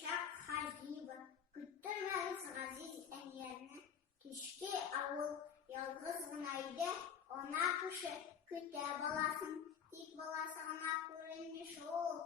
Ишак Хазиева. Көттірмәңіз ғазиз әйеліні. Кешке ауыл ялғыз ғына үйде, ана кіші күтә баласын. Тик баласы ғана көрінмеш ол.